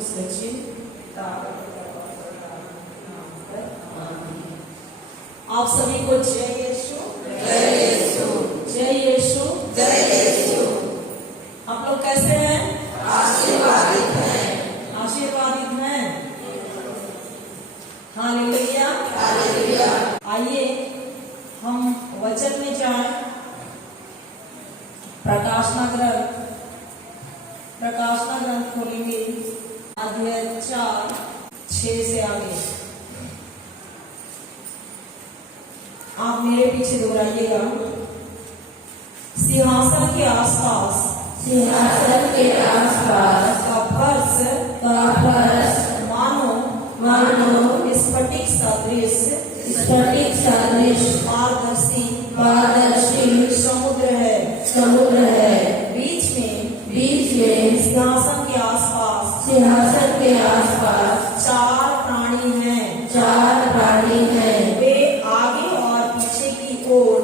सचिन आप सभी को जय यीशु, जय यीशु, जय यीशु, जय यीशु। आप लोग कैसे हैं? आशीर्वादित हैं, आशीर्वादित हैं। Hallelujah, hallelujah. आइए हम वचन में जाएं। प्रकाशना ग्रंथ खोलेंगे, अध्याय 4:6 से आगे। आप मेरे पीछे दोहराइएगा। सिंहासन के आसपास, सिंहासन के आसपास का फर्श मानो स्फटिक सदृश पारदर्शी समुद्र है। बीच में सिंहासन के आसपास 4 प्राणी हैं। वे आगे और पीछे की ओर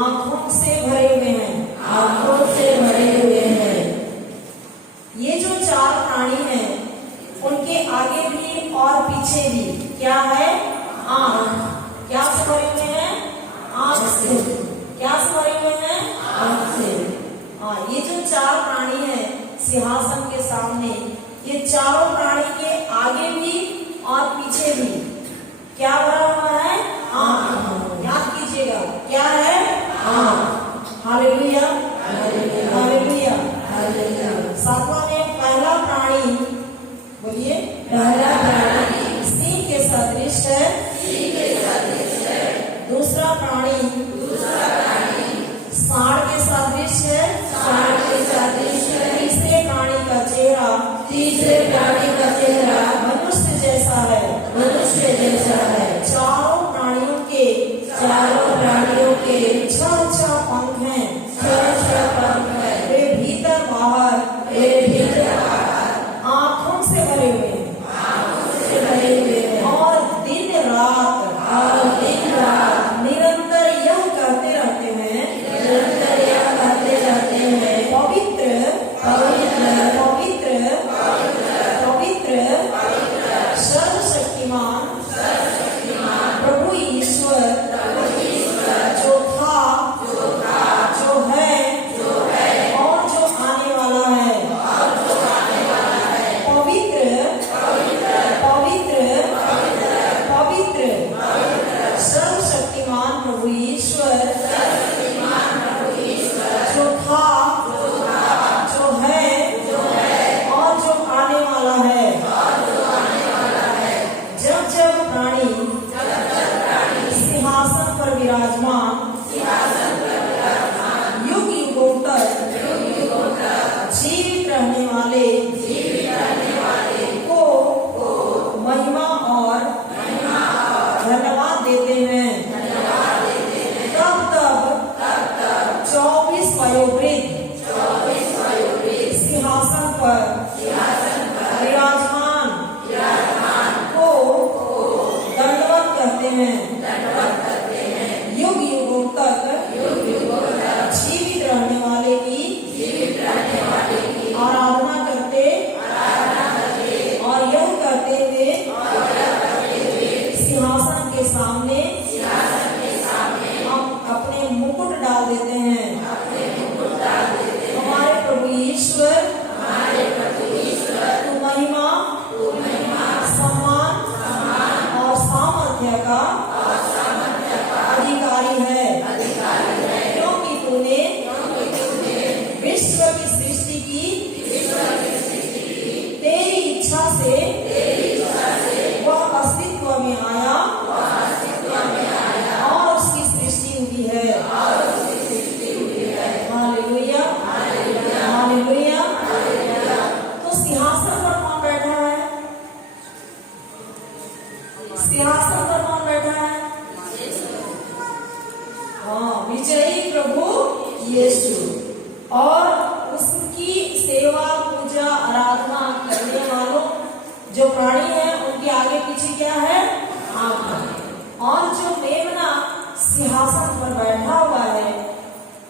आंखों से भरे हुए हैं। ये जो 4 प्राणी हैं, उनके आगे भी और पीछे भी क्या है? आंख। क्या से भरे हुए हैं? आंख से। क्या से भरे हुए हैं? आंख से। हाँ, ये जो 4 प्राणी हैं सिंहासन के सामने, ये चारों प्राणी के आगे भी और पीछे भी क्या भरा हुआ है? आंख। याद कीजिएगा, क्या है? आंख। Hallelujah, hallelujah, hallelujah. 7वां में पहला प्राणी, बोलिए। पहला प्राणी सिंह के सदृश है। दूसरा प्राणी सांड के सदृश है। तीसरे प्राणी का चेहरा मनुष्य जैसा है। चारों प्राणियों के 6 पंख हैं। वे भीतर बाहर आंखों से भरे हुए हैं। और दिन रात निरंतर यह कहते रहते हैं, पवित्र सर्वशक्तिमान प्रभु ईश्वर जो था, जो है और जो आने वाला है। पवित्र सर्वशक्तिमान प्रभु ईश्वर जो था, जो है और जो आने वाला है। जब प्राणी सिंहासन पर विराजमान युग युगों तक जीवित रहने वाले को महिमा और धन्यवाद देते हैं। तब 24 वयोवृद्ध सिंहासन पर विराजमान को दंडवत कहते हैं। युग युगों तक जीवित रहने वाले की आराधना करते और यह कहते हुए सिंहासन के सामने हम अपने मुकुट डाल देते हैं। हमारे प्रभु ईश्वर तू महिमा, सम्मान और सामर्थ्य का अधिकारी है। क्योंकि तूने विश्व की सृष्टि की तेरी इच्छा से वह अस्तित्व में आया और उसकी सृष्टि हुई है। Hallelujah, hallelujah. तो सिंहासन पर कौन बैठा है? सिंहासन पर कौन बैठा है? हाँ, विजयी प्रभु यीशु। और उसकी सेवा, पूजा, आराधना करने वालों जो प्राणी हैं, उनके आगे पीछे क्या है? आंख। और जो मेमना सिंहासन पर बैठा हुआ है,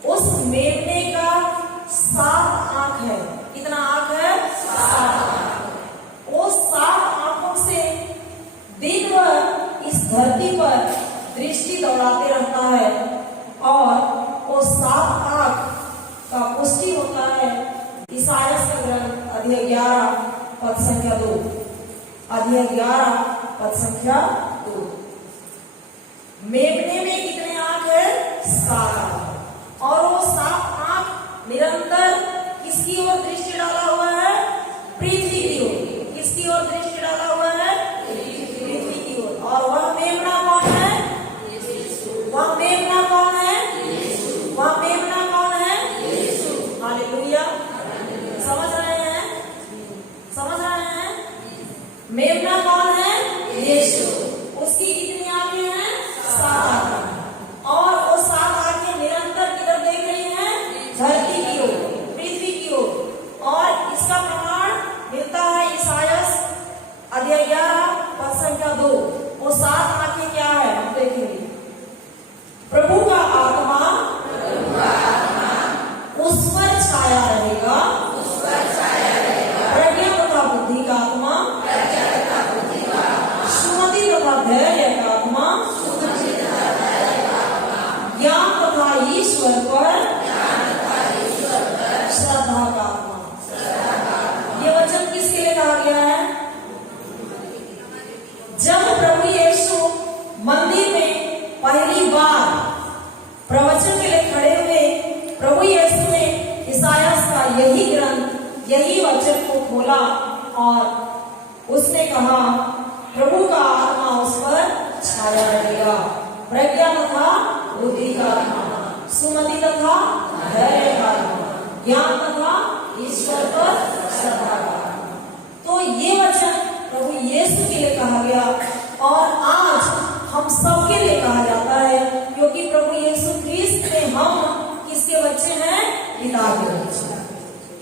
उस मेमने का 7 आंख है। ईसायास का ग्रंथ अध्याय 11 पद संख्या 2, अध्याय 11 पद संख्या 2। मेमने में कितने आंख है? 7 आंख। और वो 7 आंख निरंतर किसकी ओर दृष्टि डाला हुआ है? पृथ्वी की ओर। किसकी ओर दृष्टि डाला हुआ है? पृथ्वी की ओर। और वह मेमना कौन है? वह मेमना कौन है? वह मेमना कौन है? हालेलुया। समझ रहे हैं? समझ रहे हैं? मेमना कौन है? यीशु। उसकी कितनी आंखें हैं? 7 आंखें। और वो 7 आंखें निरंतर किधर देख रही हैं? धरती की ओर, पृथ्वी की ओर। और इसका प्रमाण मिलता है ईसायास अध्याय 11 पद संख्या 2। वो 7 आंखें क्या है हम देखेंगे। प्रभु का आत्मा उस पर छाया रहेगा, प्रज्ञा तथा बुद्धि का आत्मा, सुमति तथा धैर्य का आत्मा, ज्ञान तथा ईश्वर पर श्रद्धा का आत्मा। ये वचन किसके लिए कहा गया है? जब प्रभु यीशु मंदिर में पहली बार प्रवचन के लिए खड़े हुए, प्रभु यीशु ने ईसायास का यही ग्रंथ, यही वचन को खोला और उसने कहा प्रभु का आत्मा उस पर छाया रहेगा, प्रज्ञा तथा बुद्धि का आत्मा, सुमति तथा धैर्य का आत्मा, ज्ञान तथा ईश्वर पर श्रद्धा का आत्मा। तो ये वचन प्रभु यीशु के लिए कहा गया और आज हम सबके लिए कहा जाता है, क्योंकि प्रभु यीशु ख्रीस्त में हम किसके बच्चे हैं? पिता के बच्चे।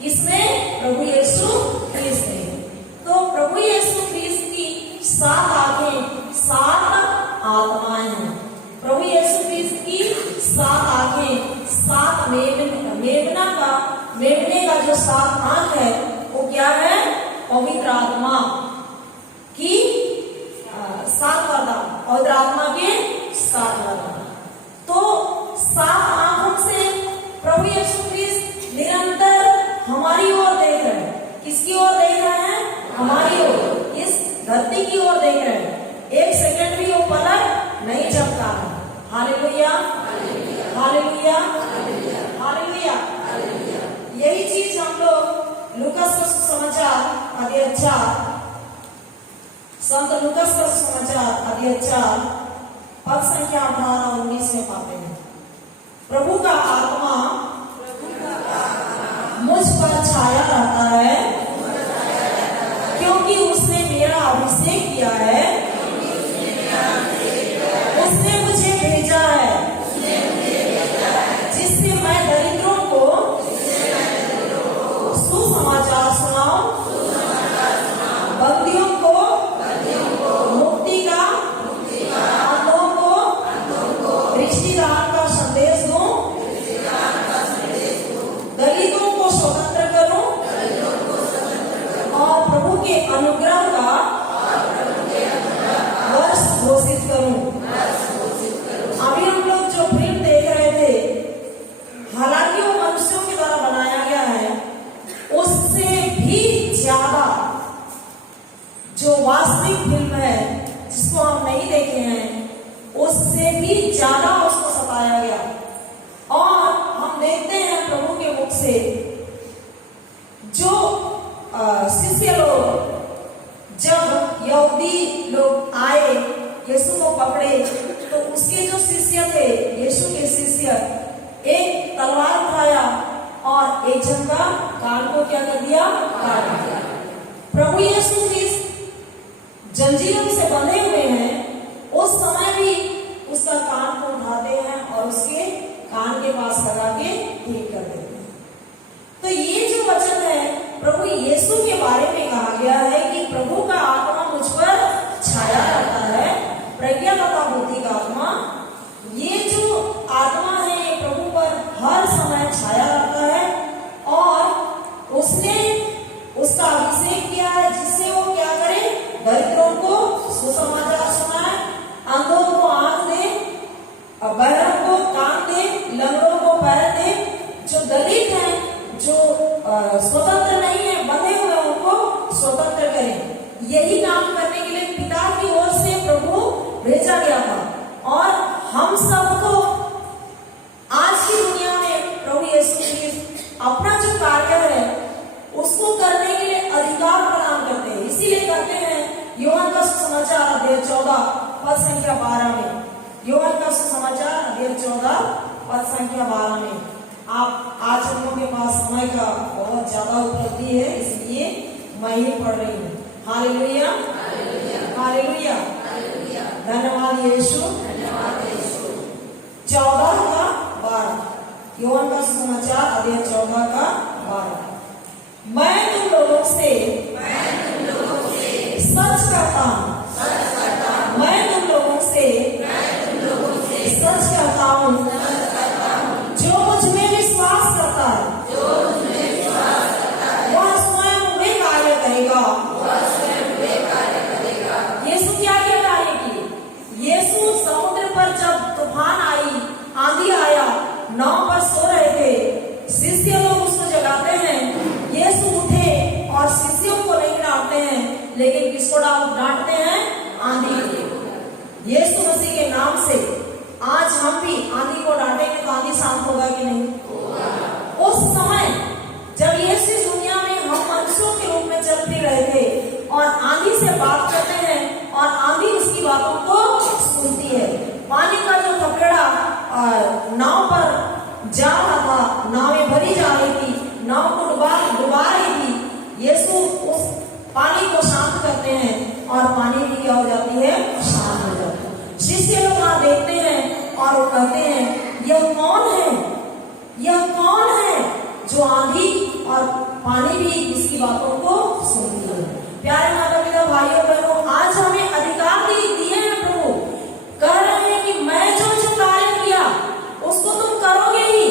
इसमें प्रभु यीशु ख्रीस्त है। तो प्रभु यीशु ख्रीस्त की 7 आंखें, 7 आत्माएं हैं। प्रभु यीशु ख्रीस्त की 7 आंखें, 7 मेमने का जो 7 आंख है वो क्या है? पवित्र आत्मा की 7 वरदान, पवित्र आत्मा के 7 वरदान। तो 7 आंखों से प्रभु यीशु ख्रीस्त निरंतर हमारी ओर देख रहे हैं। किसकी ओर देख रहे हैं? हमारी ओर, इस धरती की ओर देख रहे हैं। 1 सेकंड भी वो पलट नहीं झपका है। Hallelujah, hallelujah, hallelujah. यही चीज हम लोग लूकास का सुसमाचार अध्याय 4, संत लूकास का सुसमाचार अध्याय 4 पद संख्या 18 और 19 में पाते हैं। प्रभु का आत्मा मुझ पर छाया रहता है, क्योंकि उसने मेरा अभिषेक किया है, उसने मुझे भेजा है, जिससे मैं दरिद्रों को सुसमाचार सुनाऊं, बंदियों को मुक्ति का, अंधों को दृष्टिदान का संदेश दूं, दलितों को स्वतंत्र करूं और प्रभु के अनुग्रह का वर्ष घोषित करूं। अभी हम लोग जो फिल्म देख रहे थे, हालांकि वो मनुष्यों के द्वारा बनाया गया है, उससे भी ज्यादा जो वास्तविक फिल्म है जिसको हम नहीं देखे हैं, उससे भी ज्यादा उसको सताया गया। और हम देखते हैं प्रभु के मुख से जो शिष्य लोग, जब यहूदी लोग आए यीशु को पकड़े, तो उसके जो शिष्य थे, यीशु के शिष्य, एक तलवार उठाया और एक जन का कान को क्या कर दिया? काट दिया। प्रभु यीशु ख्रीस्त जंजीरों से बंधे हुए हैं, उस समय भी उसका कान को उठाते हैं और उसके कान के पास लगा के ठीक कर देते हैं। तो ये जो वचन है प्रभु यीशु के बारे में कहा गया है कि प्रभु का आत्मा मुझ पर छाया रहता है, प्रज्ञा तथा बुद्धि का आत्मा। ये जो आत्मा है ये प्रभु पर हर समय छाया रहता है और उसने उसका अभिषेक किया है, जिससे वो क्या करे? दरिद्रों को सुसमाचार स्वतंत्र नहीं है, बंधे हुए उनको स्वतंत्र करें। यही काम करने के लिए पिता की ओर से प्रभु भेजा गया था। और हम सबको आज की दुनिया में प्रभु यीशु मसीह अपना जो कार्य है उसको करने के लिए अधिकार प्रदान करते हैं। इसीलिए कहते हैं यूहन्ना का सुसमाचार अध्याय 14 पद संख्या 12 में, यूहन्ना का सुसमाचार अध्याय 14 पद संख्या 12 में। आप आज हम लोगों के पास समय का बहुत ज्यादा उपलब्धि है, इसलिए मैं ही पढ़ रही हूँ। हालेलुया, हालेलुया, धन्यवाद यीशु। 14 का 12, यूहन्ना का सुसमाचार अध्याय 14 का 12। मैं तुम लोगों से सच कहता हूँ, मैं तुम लोगों से सच कहता हूँ, जो मुझ में विश्वास करता है वह स्वयं वे कार्य करेगा। यीशु क्या क्या कार्य किए? यीशु समुद्र पर जब तूफान आई, आंधी आया, नाव पर सो रहे थे, शिष्य लोग उसको जगाते हैं, यीशु उठे और शिष्यों को नहीं डांटते हैं, लेकिन किसको डांटते हैं? आंधी को। यीशु मसीह के नाम से आज हम भी आंधी को डांटेंगे तो आंधी शांत होगा कि नहीं? उस समय जब यीशु इस दुनिया में हम मनुष्यों के रूप में चल फिर रहे थे और आंधी से बात करते हैं और आंधी उसकी बातों को सुनती है। पानी का जो थपेड़ा नाव पर जा रहा था, नावें भरी जा रही थी, नाव को डुबा रही थी, यीशु उस पानी को शांत करते हैं और पानी भी क्या हो जाती है? शांत हो जाती है। शिष्य लोग वहां देखते हैं और वो कहते हैं यह कौन है, यह कौन है जो आंधी और पानी भी इसकी बातों को सुनती है। प्यारे माता पिता भाइयों बहनों, आज हमें अधिकार दिए हैं प्रभु, कह रहे हैं कि मैं जो कार्य किया उसको तुम करोगे ही,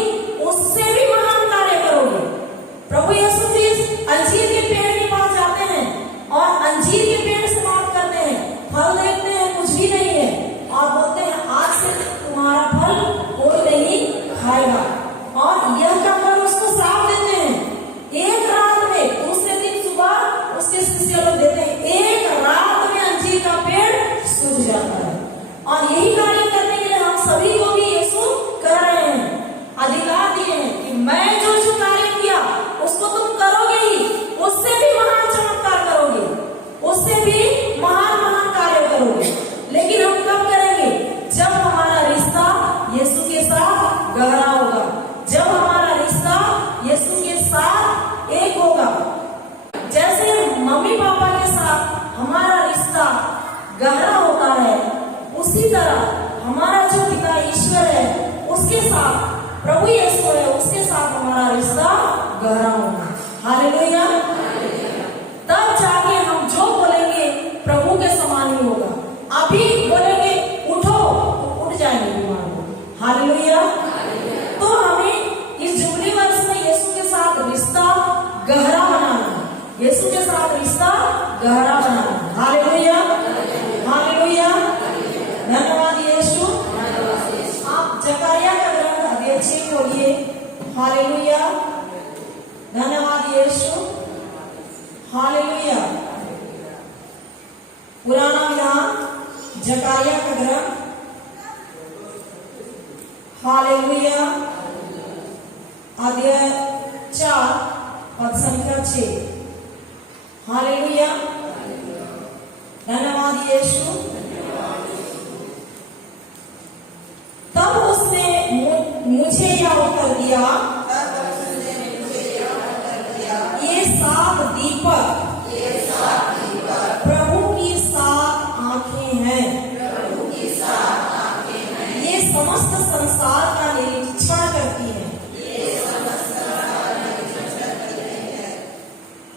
उससे भी महान कार्य करोगे। प्रभु यीशु मसीह अंजीर के पेड़ के पास जाते हैं और अंजीर के पेड़ से बात करते हैं, फल देखते हैं कुछ भी नहीं है और बोलते हैं आज से तुम्हारा फल कोई नहीं खाएगा। और यह कहकर उसको श्राप देते हैं। एक रात में, दूसरे दिन सुबह उसके शिष्य लोग देते हैं, एक रात में अंजीर का पेड़ सूख जाता है। और यही कार्य करने के लिए हम सभी को भी यीशु कर रहे हैं, अधिकार दिए हैं कि मैं जो कार्य किया उसको तुम करोगे ही, उससे भी महान चमत्कार करोगे, उससे भी महान कार्य करोगे। लेकिन हम कब करेंगे? जब हमारा रिश्ता यीशु के साथ गहरा होगा, जब हमारा रिश्ता यीशु के साथ एक होगा। जैसे मम्मी पापा के साथ हमारा रिश्ता गहरा होता है, उसी तरह हमारा जो पिता ईश्वर है उसके साथ, प्रभु यीशु है, उसके साथ हमारा रिश्ता गहरा होगा। हालेलुया। तब जाके हम जो बोलेंगे प्रभु के समान ही होगा। अभी बोलेंगे उठो तो उठ जाएंगे बीमार को। हालेलुया। तो हमें इस जुबली वर्ष में यीशु के साथ रिश्ता गहरा बनाना, यीशु के साथ रिश्ता गहरा बनाना। हालेलुया, हालेलुया, धन्यवाद यीशु। आप जकरिया का ग्रंथ अध्याय 6 खोलिए। हालेलुया, धन्यवाद यीशु। हालेलुया। पुराना विधान जकरिया का ग्रंथ, हालेलुया, अध्याय 4 पद संख्या 6। हालेलुया, धन्यवाद यीशु। तब उसने मुझे यह उत्तर दिया, ये 7 दीपक प्रभु की 7 आंखें हैं। ये समस्त संसार का निरीक्षण करती हैं।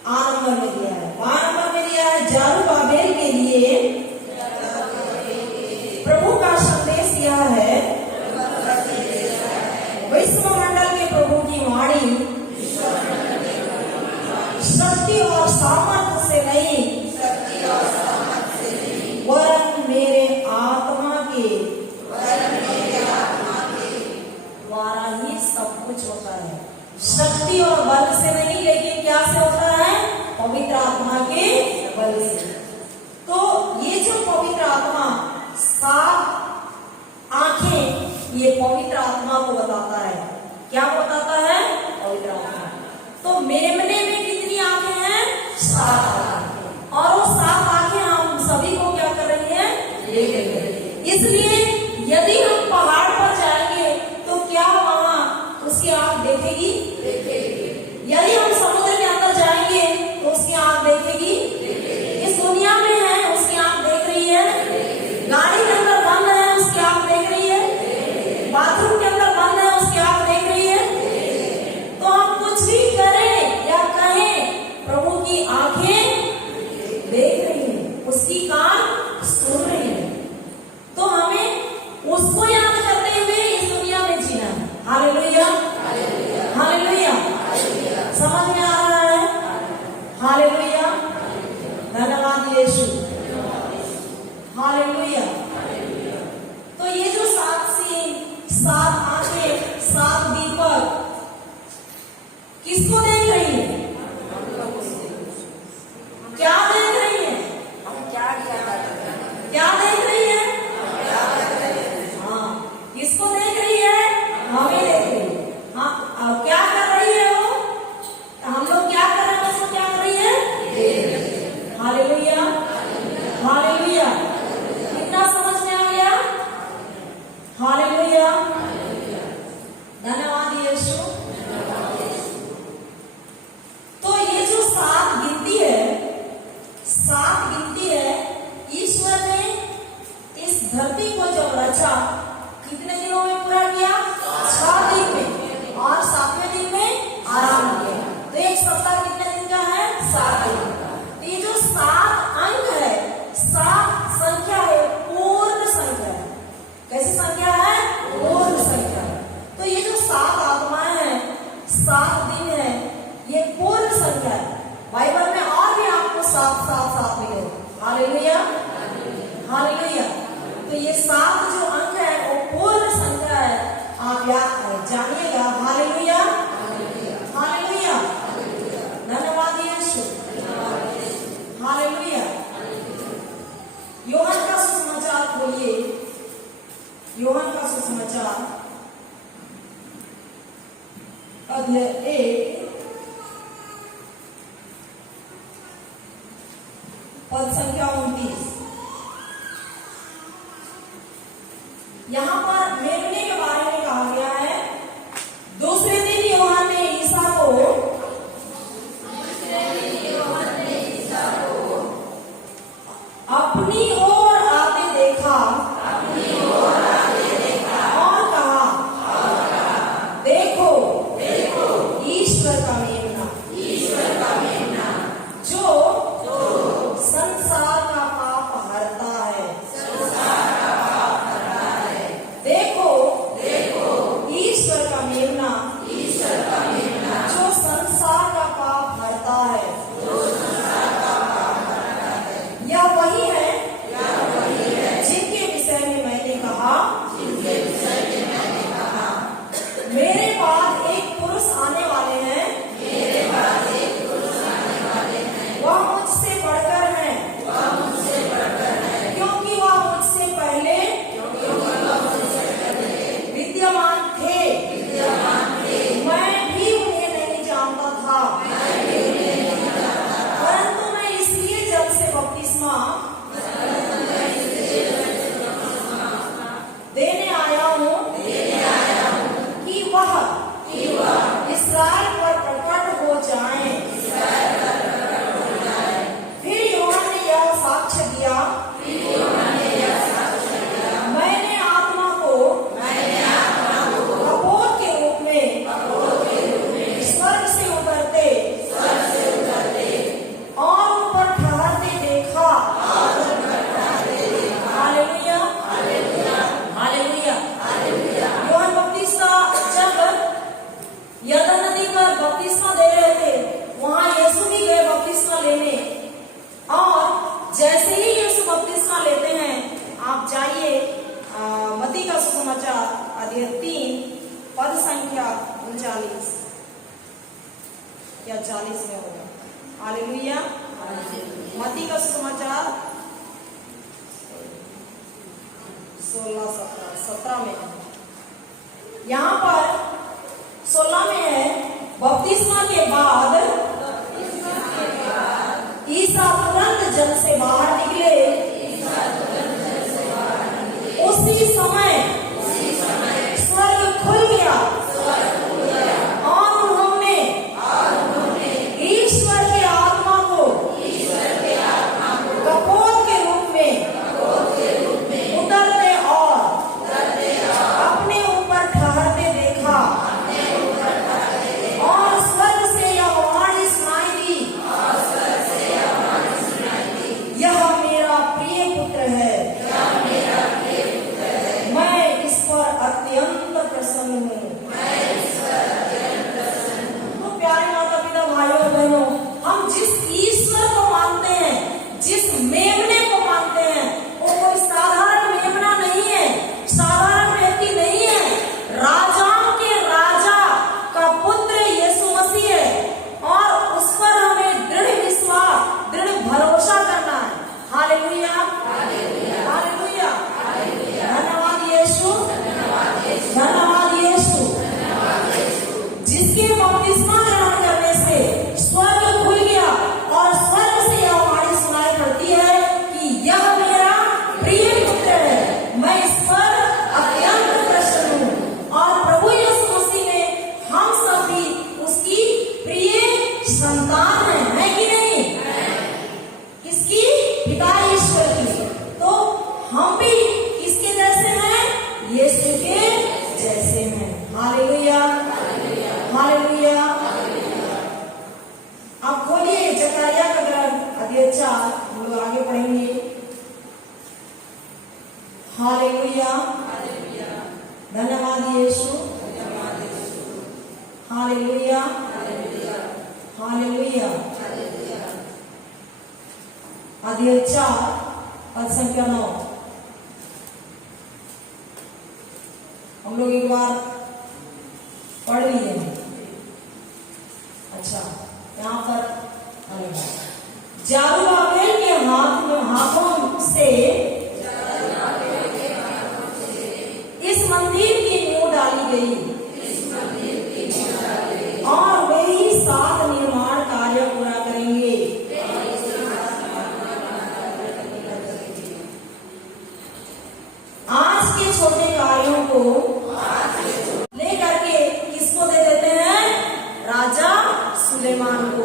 आरंभ में दिया है, आरंभ में दिया है जरुब्बाबेल के लिए प्रभु का संदेश दिया है। विश्वमंडल के प्रभु की वाणी शक्ति और सामर्थ्य से नहीं, वरन मेरे आत्मा के द्वारा ही सब कुछ होता है। शक्ति और बल से नहीं, लेकिन गहराई से। तो ये जो पवित्र आत्मा, 7 आंखें, ये पवित्र आत्मा को बताता है। क्या बताता है? पवित्र आत्मा। तो मेमने में कितनी आंखें हैं? 7 आंखें। और वो 7 आंखें हम सभी को क्या कर रही है? देख रही है। इसलिए यदि हम पहाड़ पर जाएंगे तो क्या वहां उसकी आंख देखेगी? यदि हम समुद्र के अंदर जाएंगे तो उसकी आंख देखेगी? इस दुनिया में है, उसकी आंख देख रही है। गाड़ी के अंदर बंद है, उसकी आंख देख रही है। बाथरूम के अंदर बंद है, उसकी आंख देख रही है। तो हम कुछ भी करें या कहें, प्रभु की आंखें देख रही हैं, उसकी कान सुन रही है। तो हमें उसको याद करते हुए इस दुनिया में जीना है। Hallelujah, hallelujah. समझ में आ रहा है? हालेलुया, धन्यवाद यीशु, हालेलुया। तो ये जो 7 सींग, 7 आंखें, 7 दीपक किसको देख रही है? क्या देख रही है? क्या देख रही है? हाँ, किसको देख रही है? हमें देख रही है। हाँ, अब क्या कर रही है वो? हम लोग क्या कर रहे हैं? उसको क्या कर रही है? Hallelujah, hallelujah. कितना समझ में आ गया? हालेलुया, धन्यवाद यीशु। तो ये जो 7 गिनती है, 7 गिनती है, ईश्वर ने इस धरती को जब रचा, कितने दिनों में पूरा किया? 6 दिन में, और 7वें दिन में आराम किया। तो एक सप्ताह कितने दिन का है? 7 दिन का। तो ये जो 7 अंक है, 7 संख्या है, पूर्ण संख्या है। कैसी संख्या है? पूर्ण संख्या है। तो ये जो 7 आत्माएं हैं, 7 दिन है, ये पूर्ण संख्या है। बाइबल में और भी आपको 7 मिले। Hallelujah, hallelujah. तो ये 7 जो अंक है वो पूर्ण संख्या है। आप याद जानिएगा। हालेलुया, हालेलुया, धन्यवाद यीशु, हालेलुया। यूहन्ना का सुसमाचार खोलिए, यूहन्ना का सुसमाचार अध्याय 1 पद संख्या 29। यहाँ पर मेमने के बारे में कहा गया है। दूसरे दिन यूहन्ना ने ईसा को अपनी ओर आते देखा और कहा, देखो ईश्वर का मेमना, जो संसार का पाप हरता है। देखो ईश्वर का मेमना, जो संसार का पाप हरता है। यह वही है जिनके विषय में मैंने कहा, मेरे बाद एक पुरुष आने वाले हैं, वह मुझसे बढ़कर है, क्योंकि वह मुझसे पहले विद्यमान थे। मैं भी उन्हें नहीं जानता था, परंतु मैं इसलिए जल से बपतिस्मा देने आया हूँ कि वह इस्राएल पर प्रकट हो जाएं। फिर यूहन्ना ने यह साक्ष्य दिया, मैंने आत्मा को कपोत के रूप में स्वर्ग से उतरते और ऊपर ठहरते देखा। Hallelujah, hallelujah. यूहन्ना बपतिस्मा जब यरदन नदी पर बपतिस्मा दे रहे थे, वहां यीशु भी गए बपतिस्मा लेने। और जैसे ही यीशु बपतिस्मा लेते हैं, आप जाइए मत्ती का सुसमाचार अध्याय 3 पद संख्या 39 या 40 में होगा। हालेलुया। मत्ती का समाचार 16-17 में, यहाँ पर 16 में है, बपतिस्मा के बाद ईसा तुरंत जल से बाहर निकले। उसी समय स्वर्ग खुल गया और उन्होंने ईश्वर के आत्मा को कपोत के रूप में उतरते और अपने ऊपर ठहरते देखा और स्वर्ग से यह वाणी सुनाई दी, यह मेरा प्रिय पुत्र है, मैं इस पर अत्यंत प्रसन्न हूँ। तो प्यारे माता पिता भाइयों बहनों, हम जिस ईश्वर को मानते हैं, जिस मेमने को मानते हैं, वो कोई साधारण मेमना नहीं है, साधारण व्यक्ति नहीं है। राजाओं के राजा का पुत्र यीशु मसीह है और उस पर हमें दृढ़ विश्वास, दृढ़ भरोसा करना है। हालेलुया, हालेलुया, धन्यवाद यीशु, धन्यवाद यीशु, जिसके बपतिस्मा ग्रहण करने से स्वर्ग खुल गया और स्वर्ग से यह वाणी सुनाई पड़ती है कि यह मेरा प्रिय पुत्र है, मैं इस पर अत्यंत प्रसन्न हूँ। और प्रभु यीशु मसीह में हम सब भी उसकी प्रिय संतान है कि नहीं? किसकी? पिता ईश्वर की। तो हम भी किसके जैसे हैं? यीशु के जैसे हैं। Hallelujah, hallelujah. अब खोलिए जकरिया का ग्रंथ अध्याय 4, हम लोग आगे पढ़ेंगे। हालेलुया, धन्यवाद यीशु, हालेलुया, हालेलुया। अध्याय 4 पद संख्या 9 हम लोग एक बार पढ़ लिए। अच्छा, यहाँ पर जरुब्बाबेल के हाथों से इस मंदिर की नींव डाली गई और वे ही 7 निर्माण कार्य पूरा करेंगे। आज के छोटे कार्यों को लेकर के किसको दे देते हैं? राजा सुलेमान को।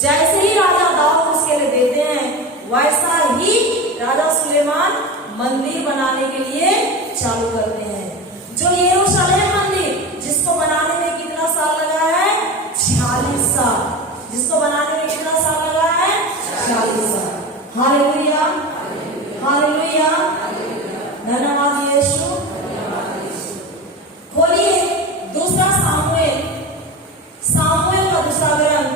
जैसे ही राजा दाऊद उसके लिए देते हैं, वैसा ही राजा सुलेमान मंदिर बनाने के लिए चालू करते हैं। जो यरूशलेम मंदिर, जिसको बनाने में कितना साल लगा है? 46 साल। जिसको बनाने में कितना साल लगा है? 46 साल। हालेलुया, हालेलुया, धन्यवाद यीशु। खोलिए दूसरा सामुएल का दूसरा ग्रंथ,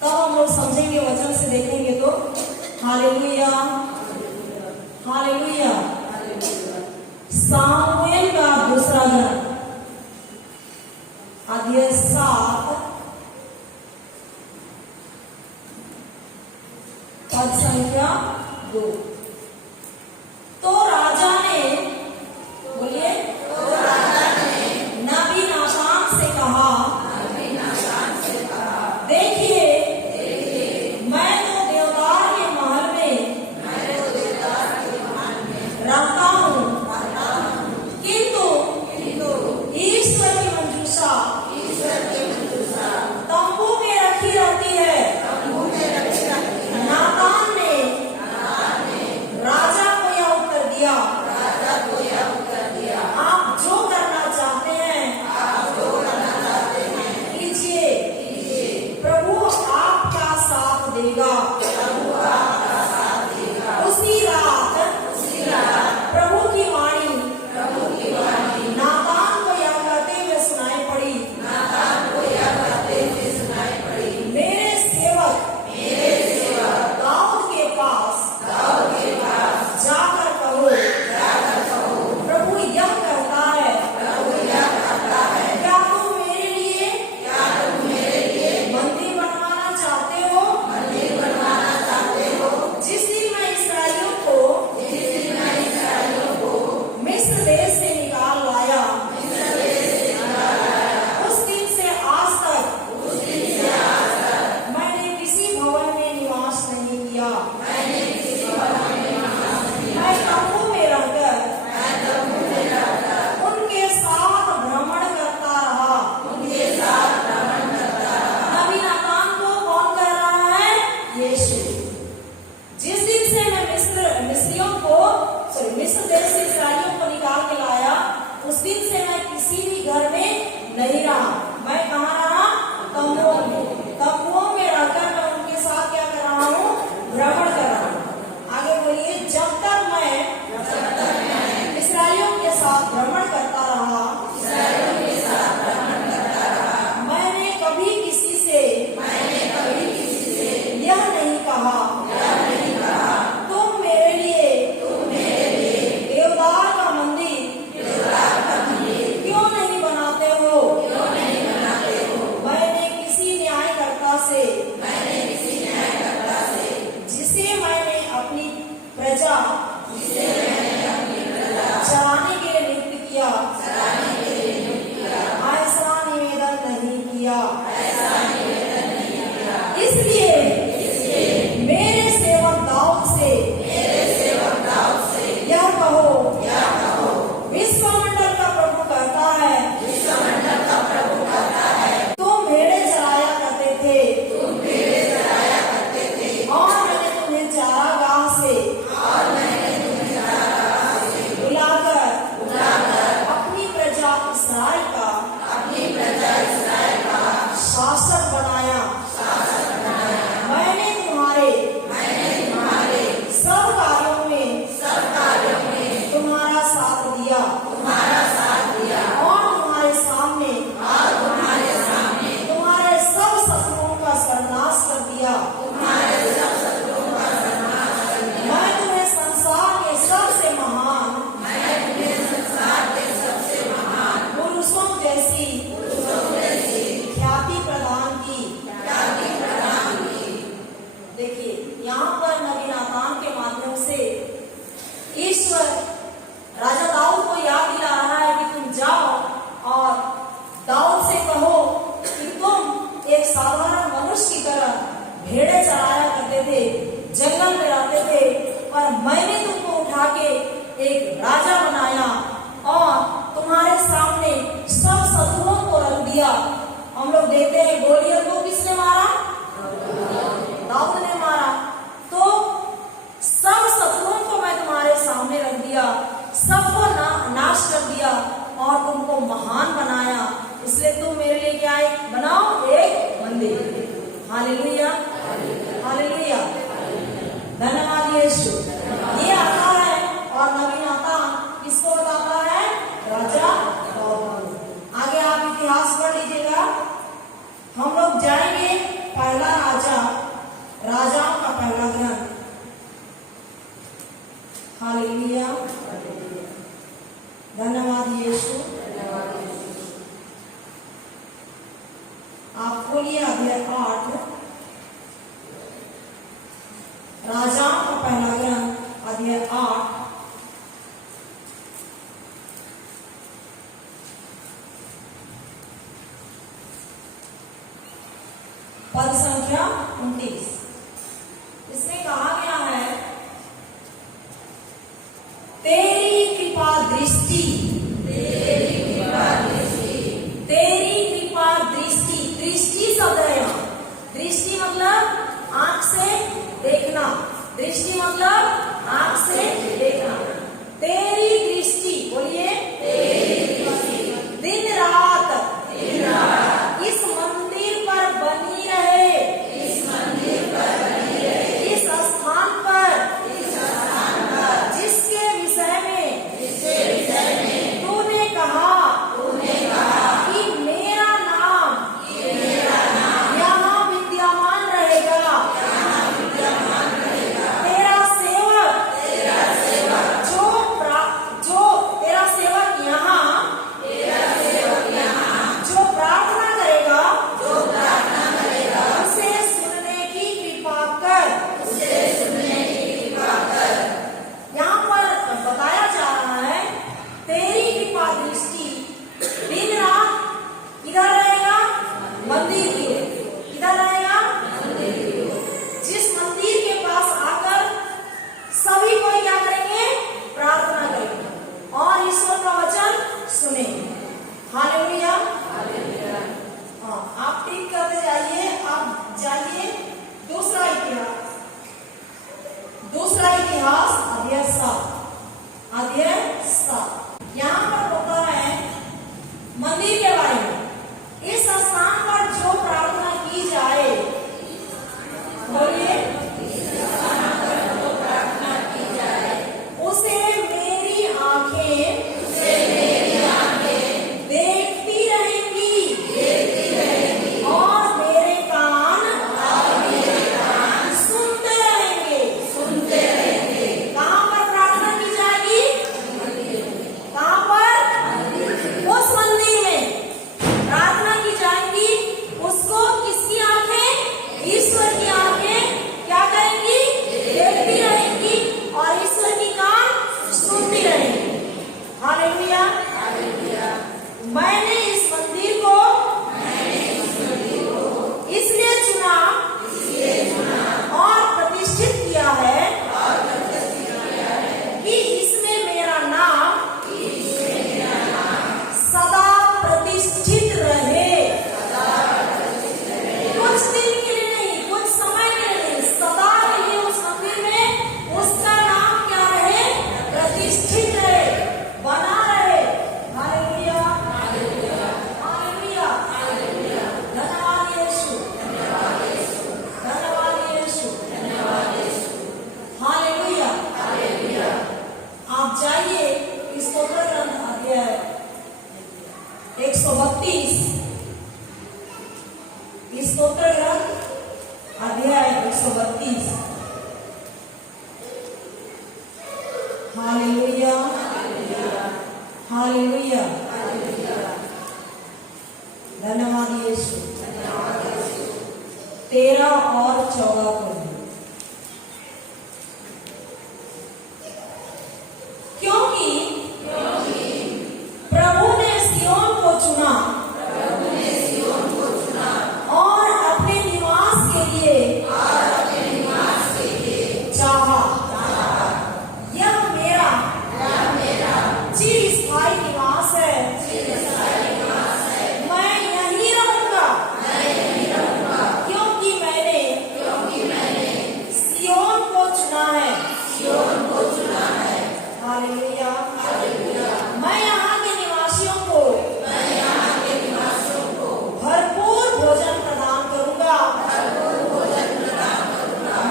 तब हम लोग समझेंगे, वचन से देखेंगे तो। Hallelujah, hallelujah. सामुएल का दूसरा ग्रंथ अध्याय 7 पद संख्या 2। तो राजा ने, बोलिए, नबी नातान से कहा, देखिए मैं तो देवदार के महल में रहता हूँ, किंतु ईश्वर की मंजूषा तंबू में रखी रहती है। नातान ने जिसे मैंने अपनी प्रजा चराने के लिए नियुक्त किया ऐसा निवेदन नहीं किया। इसलिए मेरे सेवक दाऊद से यह कहो, विश्वमंडल का प्रभु कहता है, तुम भेड़ें चराया करते थे और मैंने तुम्हें चारागाह से बुलाकर अपनी प्रजा इस्राएल का शासक बनाया। मैंने तुम्हारे सब कार्यों में तुम्हारा साथ दिया और तुम्हारे सामने तुम्हारे सब शत्रुओं का सर्वनाश कर दिया। मैं तुम्हें संसार के सबसे महान पुरुषों जैसी ख्याति प्रदान की। देखिए यहाँ पर नबी नातान के माध्यम से ईश्वर राजा दाऊद को याद दिला रहा है कि तुम जाओ और दाऊद से कहो कि तुम एक साधारण मनुष्य की तरह भेड़ें चराया करते थे, जंगल में रहते थे, पर मैंने तुमको उठा के एक राजा बनाया और तुम्हारे सामने सब शत्रुओं को रख दिया। हम लोग देखते हैं गोलियत को किसने मारा? दाऊद ने मारा। तो सब शत्रुओं को मैं तुम्हारे सामने रख दिया, सबको नाश कर दिया और तुमको महान बनाया। इसलिए तुम मेरे लिए क्या है? बनाओ एक मंदिर। हालेलुया, हालेलुया, धन्यवाद यीशु। ये आता है और नबी नातान किसको बताता है? राजा दाऊद। आगे आप इतिहास पढ़ लीजिएगा। हम लोग जाएंगे पहला राजाओं का पहला ग्रंथ। हालेलुया, धन्यवाद यीशु। आप खोलिए अध्याय 8, राजाओं का पहला ग्रंथ अध्याय 8 पद संख्या 29। इसमें कहा गया है, तेरी कृपा दृष्टि, दृष्टि शब्द है यहाँ। दृष्टि मतलब आंख से देखना, दृष्टि मतलब आंख से देखना। तेरी दृष्टि, बोलिए, दिन रात इस मंदिर पर बनी रहे, इस स्थान पर जिसके विषय में तूने कहा कि मेरा नाम यहाँ विद्यमान रहेगा। तेरा सेवक जो तेरा सेवक 132। हालेलुया, हालेलुया, धन्यवाद यीशु। 13 और 14 को क्योंकि प्रभु ने सिय्योन को चुना और अपने निवास के लिए चाहा। यह मेरा चिरस्थायी निवास है, मैं यहीं रहूंगा, क्योंकि मैंने सिय्योन को चुना है। हालेलुया, मैं यहाँ के निवासियों को भरपूर भोजन प्रदान करूंगा।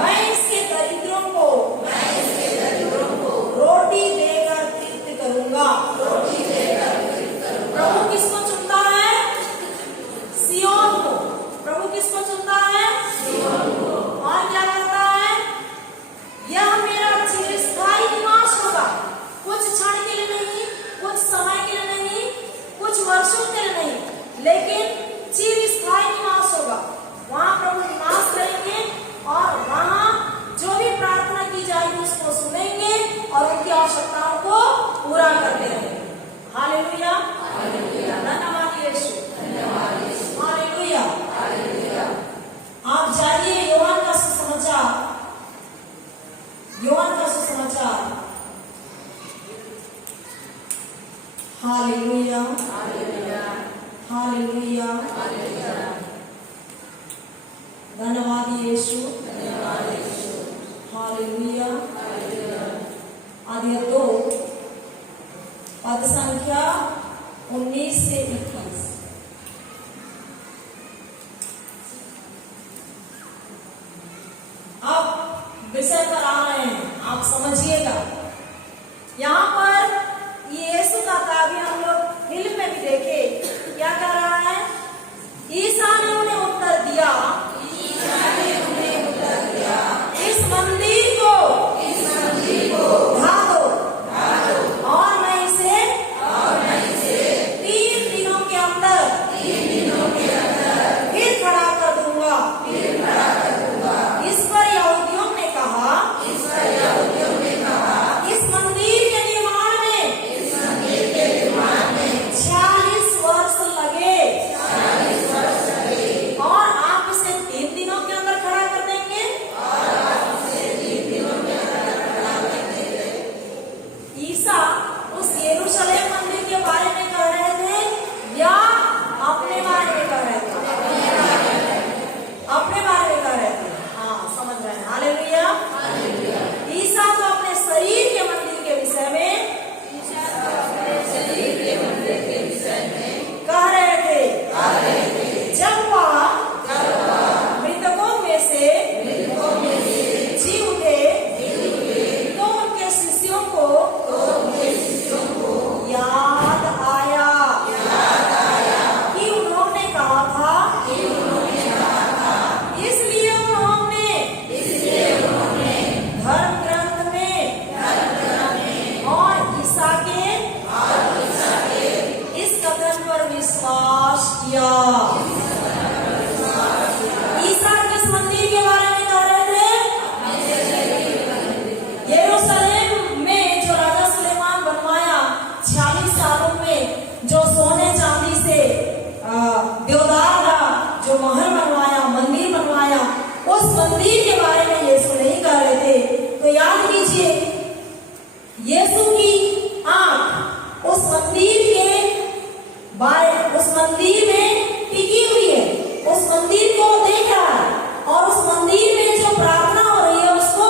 मैं इसके दरिद्रों को रोटी देकर तृप्त करूंगा। प्रभु किसको चुनता है? सिय्योन को। प्रभु किसको चुनता है? और क्या करता है? यह मेरा चिरस्थायी निवास होगा। कुछ क्षण के लिए नहीं, कुछ समय के लिए नहीं, कुछ वर्षों के लिए नहीं, लेकिन चिरस्थायी निवास होगा। वहां प्रभु निवास करेंगे और वहां जो भी प्रार्थना की जाएगी उसको सुनेंगे और उनकी आवश्यकताओं को पूरा करते रहेंगे। हालेलुया, धन्यवाद यीशु, हालेलुया। आप जाइए योहान का सुसमाचार, योहान का सुसमाचार। हालेलुया, हालेलुया, धन्यवाद यीशु, हालेलुया। अध्याय 2 पद संख्या 19 से 21। अब विषय पर आ रहे हैं, आप समझिएगा। यहाँ पर यीशु का काव्य हम लोग फिल्म में भी देखे, क्या कर रहा है? ईसा ने उन्हें उत्तर दिया, इस मंदिर को ढा दो और मैं इसे 3 दिनों के अंदर फिर खड़ा कर दूंगा। इस पर यहूदियों ने कहा, इस मंदिर के निर्माण में 46 वर्ष लगे और आप इसे 3 दिनों के अंदर खड़ा कर देंगे। ईसा उस यरूशलेम मंदिर के बारे में कह रहे थे या अपने बारे में कह रहे थे? अपने बारे में कह रहे थे। हाँ, समझ रहे हैं। हालेलुया। ईसा तो अपने शरीर के मंदिर के विषय में कह रहे थे। जब वह मृतकों में से जी उठे तो उनके शिष्यों को याद आया कि उन्होंने कहा था, इसलिए उन्होंने धर्म ग्रंथ में और ईसा के इस कथन पर विश्वास किया। ईसा किस मंदिर के बारे में कह रहे थे? यरूशलेम में जो राजा सुलेमान बनवाया 46 सालों में, जो सोने चांदी से देवदार का जो महल बनवाया, मंदिर बनवाया, उस मंदिर के बारे में यीशु नहीं कह रहे थे। तो याद कीजिए, यीशु की आंख उस मंदिर के बारे, उस मंदिर में टिकी हुई है, उस मंदिर को देख रहा है और उस मंदिर में जो प्रार्थना हो रही है उसको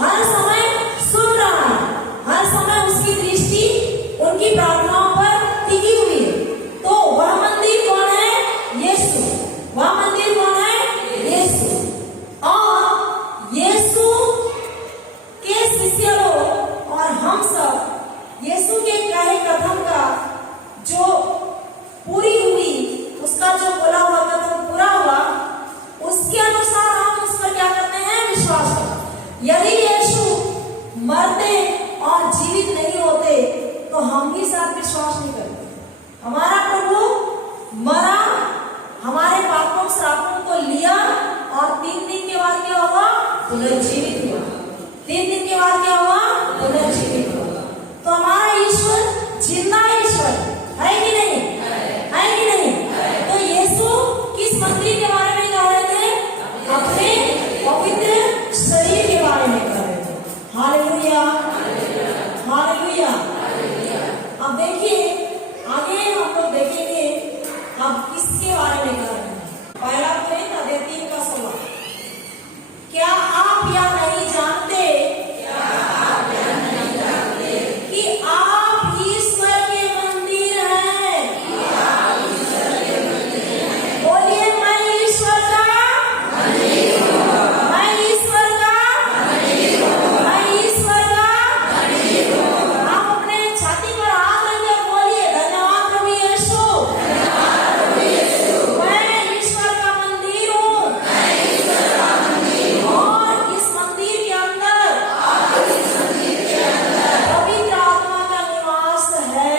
हर समय सुन रहा है। हर समय उसकी दृष्टि उनकी प्रार्थनाओं पर टिकी हुई है। तो वह मंदिर कौन है? यीशु। वह मंदिर कौन है? यीशु। और यीशु यदि यीशु मरते और जीवित नहीं होते तो हम भी शायद विश्वास नहीं करते। हमारा प्रभु मरा, हमारे पापों श्रापों को लिया और 3 दिन के बाद क्या हुआ? पुनर्जीवित हुआ। 3 दिन के बाद क्या हुआ? पुनर्जीवित हुआ। तो हमारा ईश्वर जिंदा ईश्वर है कि नहीं? है कि नहीं? तो यीशु किस मंदिर के बारे में कह रहे थे? अपने पवित्र शरीर के बारे में कह रहे थे। Hallelujah, hallelujah. अब देखिए आगे हम लोग देखेंगे अब किसके बारे में कह रहे हैं। पहला कोरिन्थ अध्याय 3 का 16। क्या आप या नहीं जानते कि आप ईश्वर के मंदिर हैं? बोलिए मैं ईश्वर का, मैं ईश्वर का, मैं ईश्वर का। आप अपने छाती पर हाथ रखिए, बोलिए धन्यवाद प्रभु यीशु, मैं ईश्वर का मंदिर हूँ। और इस मंदिर के अंदर पवित्र आत्मा का निवास है।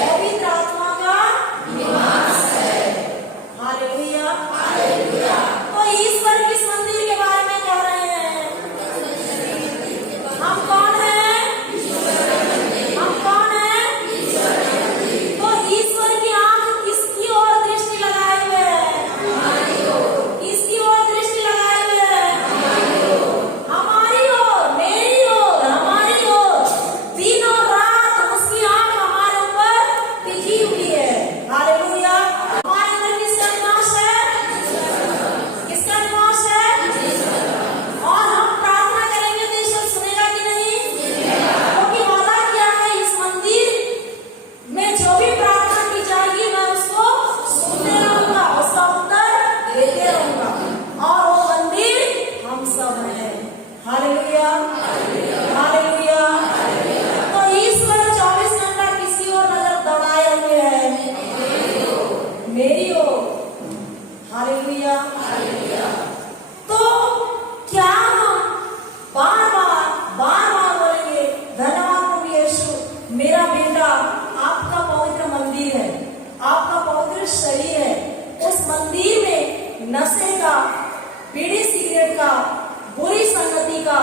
पवित्र आत्मा का निवास है। हालेलुया, तो ईश्वर किस मंदिर के बारे में कह रहे हैं? हम कौन हैं? हम कौन हैं? तो ईश्वर की आंख किसकी ओर दृष्टि लगाए हुए है? इसकी ओर दृष्टि लगाए हुए है। हमारी ओर, मेरी ओर, हमारी ओर। दिन और रात उसकी आंख हमारे ऊपर टिकी हुई है। हालेलुया। हमारे अंदर किसका निवास है? किसका निवास है? और हम प्रार्थना करेंगे तो ईश्वर सुनेगा कि नहीं? क्योंकि वादा किया है इस मंदिर में जो भी प्रार्थना की जाएगी मैं उसको सुनते रहूंगा, उसका उत्तर देते रहूंगा। और वो मंदिर हम सब हैं। Hallelujah, hallelujah. तो ईश्वर 24 घंटा किसी और नजर दौड़ाए हुए है? मेरी ओर। हालेलुया। तो क्या हम बार बार बोलेंगे धन्यवाद प्रभु यीशु, मेरा बेटा आपका पवित्र मंदिर है, आपका पवित्र शरीर है। उस मंदिर में नशे का, बीड़ी सिगरेट का, बुरी संगति का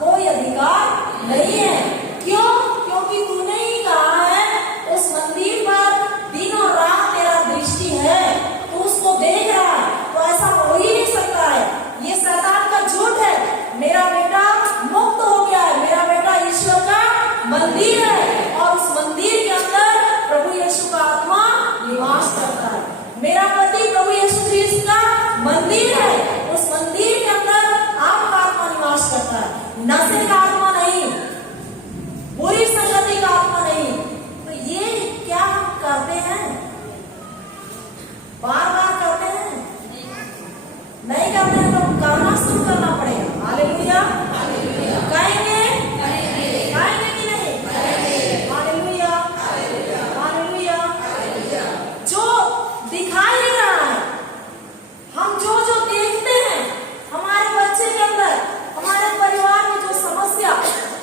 कोई अधिकार नहीं है। क्यों? क्योंकि तूने ही कहा है उस मंदिर पर दिन और रात तेरा दृष्टि है, तू उसको देख रहा है, तो ऐसा हो ही नहीं सकता है। ये शैतान का झूठ है। मेरा बेटा मुक्त हो गया है, मेरा बेटा ईश्वर का मंदिर है और उस मंदिर के अंदर प्रभु यीशु का आत्मा निवास करता है। मेरा पति प्रभु यीशु क्रिस्त का मंदिर है, उस मंदिर के अंदर आपका आत्मा निवास करता है। नशे का आत्मा नहीं, बुरी संगति का आत्मा नहीं। तो ये क्या हम कहते हैं? बार बार कहते हैं? नहीं कहते हैं तो कहना शुरू करना पड़ेगा। हालेलुया, कहेंगे कहेंगे कि नहीं? Hallelujah, hallelujah. जो दिखाई नहीं रहा है, हम जो देखते हैं हमारे बच्चे के अंदर, हमारे परिवार में जो समस्या,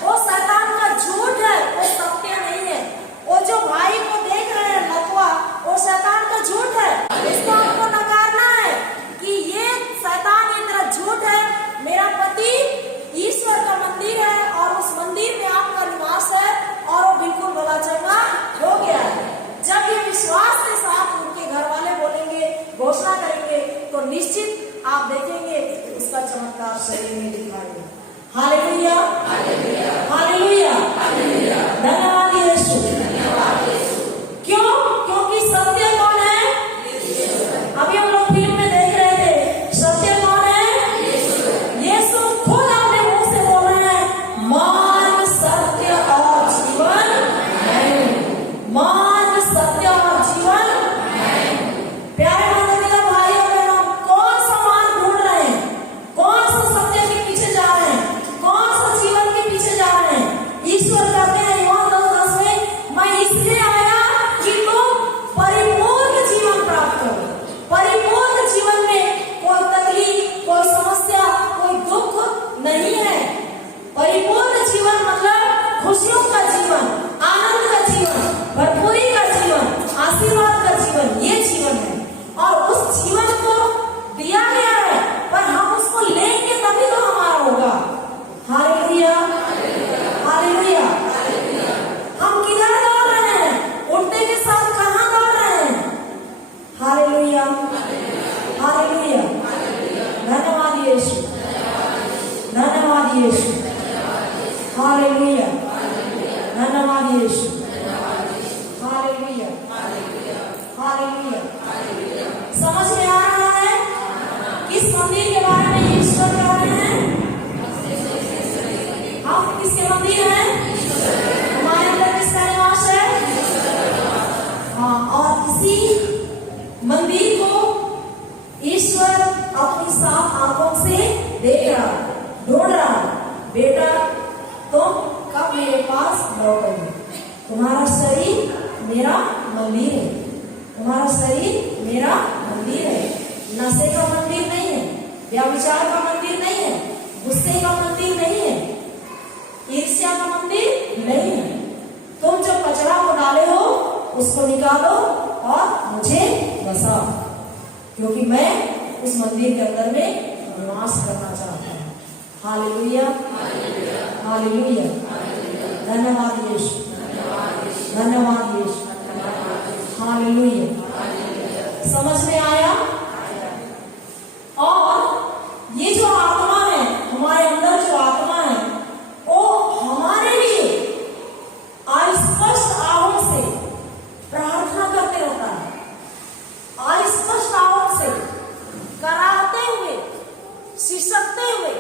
वो शैतान का झूठ है, वो सत्य नहीं है। वो जो भाई को देख रहे हैं लकवा, वो शैतान का झूठ है। इसको हमको नकारना है कि ये शैतान की तरह झूठ है। मेरा पति ईश्वर का मंदिर है और उस मंदिर में आपका निवास है और वो बिल्कुल भला चंगा हो गया है। जब ये विश्वास के साथ उनके घर वाले बोलेंगे, घोषणा करेंगे, तो निश्चित आप देखेंगे उसका चमत्कार शरीर में दिखाई देगा। हालेलुया, हालेलुया, धन्यवाद यीशु। क्यों? क्योंकि सत्य कौन है? अभी हम लोग फिल्म में देख रहे थे, सत्य कौन है? यीशु खुद अपने मुंह से बोल रहे हैं, मार्ग, सत्य और जीवन है। मार्ग, सत्य और जीवन है। प्यारे मंदिर भाइयों बहनों, कौन सा मार्ग ढूंढ रहे हैं? कौन सा सत्य के पीछे जा रहे हैं? कौन सा जीवन के पीछे जा रहे हैं? ईश्वर कहते हैं, यूहन्ना 10:10 यीशु, हालेलुया, धन्यवाद यीशु, हालेलुया, हालेलुया। समझ में आ रहा है किस मंदिर के बारे में ईश्वर कह रहे हैं? हम किसके मंदिर हैं? हमारे अंदर किसका निवास है? हाँ, और इसी मंदिर को ईश्वर अपनी साफ आंखों से देख रहा, ढूंढ रहा। बेटा तुम कब मेरे पास लौटोगे? तुम्हारा शरीर मेरा मंदिर है, तुम्हारा शरीर मेरा मंदिर है। नशे का मंदिर नहीं है, व्यभिचार का मंदिर नहीं है, गुस्से का मंदिर नहीं है, ईर्ष्या का मंदिर नहीं है। तुम जो कचरा को डाले हो उसको निकालो और मुझे बसाओ, क्योंकि मैं उस मंदिर के अंदर में निवास करना चाहता हूँ। हालेलुया, हालेलुया, धन्यवाद यीशु, धन्यवाद यीशु, हालेलुया। समझ में आया? और ये जो आत्मा है, हमारे अंदर जो आत्मा है, वो हमारे लिए अस्पष्ट आवाज से प्रार्थना करते रहता है। अस्पष्ट आवाज से कराहते हुए, सिसकते हुए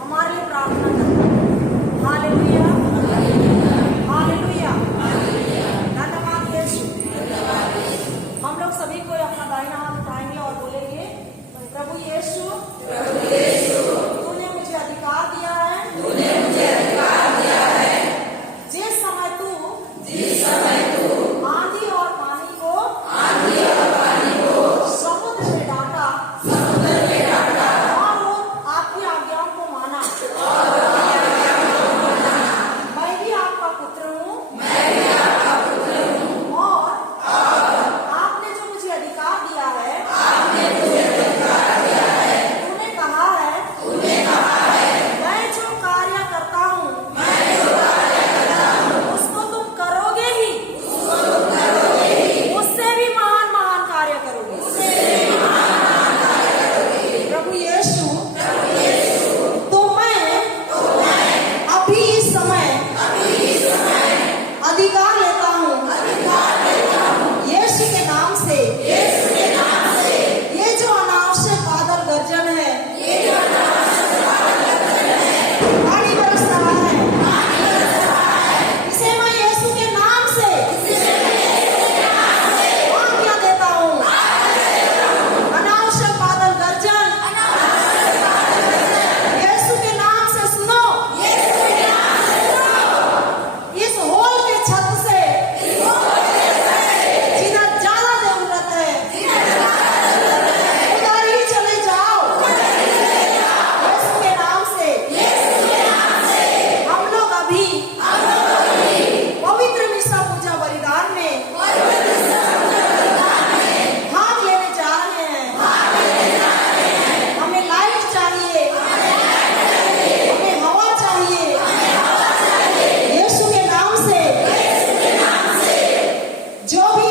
हमारे लिए प्रार्थना करता है। हालेलुया, हालेलुया, धन्यवाद यीशु। हम लोग सभी को अपना दाहिना हाथ उठाएंगे और बोलेंगे, प्रभु यीशु, तूने मुझे अधिकार दिया है, जिस समय तू आंधी और पानी को समुद्र में डांटा और वो आपकी आज्ञाओं को माना, मैं भी आपका पुत्र हूँ और आपने जो मुझे अधिकार दिया है, तूने कहा है मैं जो कार्य करता हूँ उसको तुम करोगे ही, उससे भी महान महान कार्य करोगे। प्रभु यीशु, तो मैं अभी इस समय अधिकार लेता हूँ यीशु के नाम से। ये जो अनावश्यक बादल गर्जन है, पानी बरस रहा है, इसे मैं यीशु के नाम से आज्ञा देता हूँ। अनावश्यक बादल गर्जन यीशु के नाम से सुनो। इस हॉल के छत से जिधर ज्यादा जरूरत है उधर ही चले जाओ। यीशु के नाम से हम लोग अभी पवित्र मिसा पूजा बलिदान में भाग लेने जा रहे हैं। हमें लाइट चाहिए, हमें हवा चाहिए। यीशु के नाम से जो भी